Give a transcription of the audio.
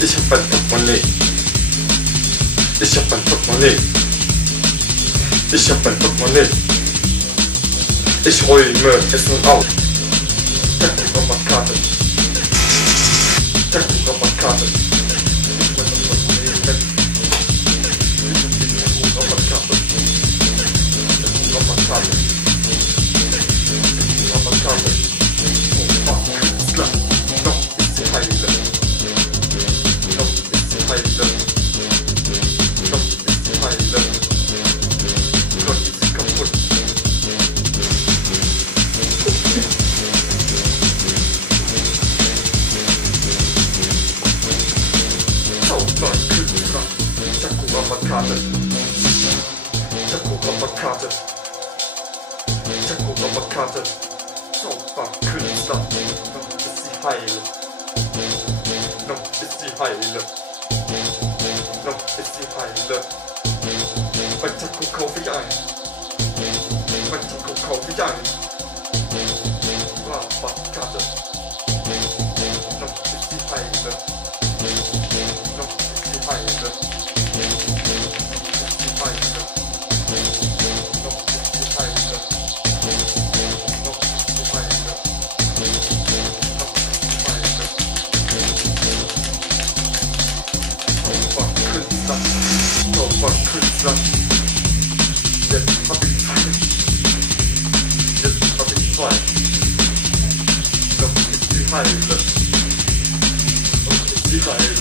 Ich hab ein Portemonnaie. Ich hab ein Portemonnaie. Ich hab ein Portemonnaie. Ich räume es nun auf. Taco-Rabattkarte. Taco-Rabattkarte. Ich muss das Portemonnaie weg. Ich hab die Taco-Rabattkarte. Taco-Rabattkarte. Taco-Rabattkarte. Oh fuck, ist klar. Noch ist sie heile. Noch ist sie heile. Noch ist sie heile. Gott ist sie kaputt. Zauberkünstler. Taco-Rabattkarte. Taco-Rabattkarte. Taco-Rabattkarte. Zauberkünstler. Noch ist sie heile. Noch ist sie heile. Noch ist sie heile. Bei Taco kaufe ich ein. Bei Taco kaufe ich ein. Rabattkarte. Noch ist sie heile. Noch ist sie heile. Noch ist sie heile. Noch ist sie heile. Noch ist sie heile. Noch ist sie heile. Zauberkünstler. Zauberkünstler. Jetzt hab ich zwei. Jetzt hab ich zwei. Noch ist sie heile. Noch ist sie heile.